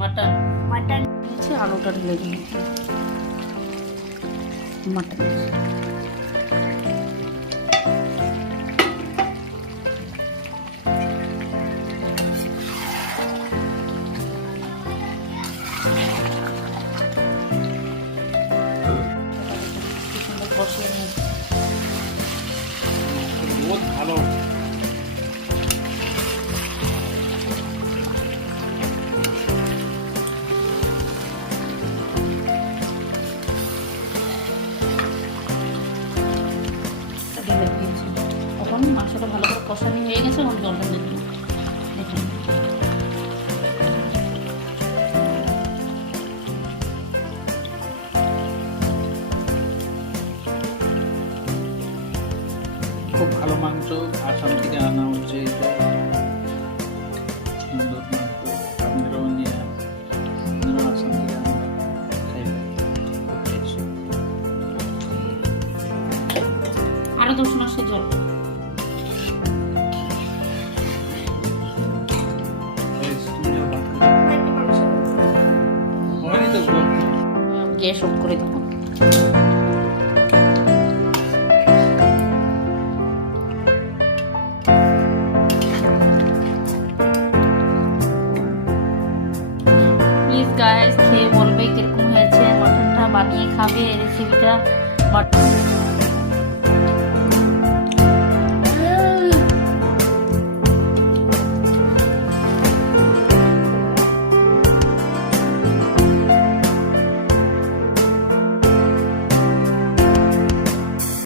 Mutton mutton নিয়েছি, আলুটা ঢেলে দিয়েছি মটন। কি সুন্দর কষিয়ে নিয়েছি। বহুত ভালো। ঢেলে দিয়েছি। এখন মাংসটা ভালো করে কষানি হয়ে গেছে, এখন জল ঢেলে দিই। দেখুন খুব ভালো মাংস, আসাম থেকে আনা হচ্ছে এটা। সুন্দর মাংস, আপনারাও নিয়ে আপনারাও আসাম থেকে আনা খাইবেন, খুব টেস্ট। আরো 10 মাসের জল। হয়নি তো গো। গ্যাস অফ করে দেবো। প্লিজ গাইস খেয়ে বলবে কিরকম হয়েছে। মটনটা বানিয়ে খাবে, এই রেসিপিটা।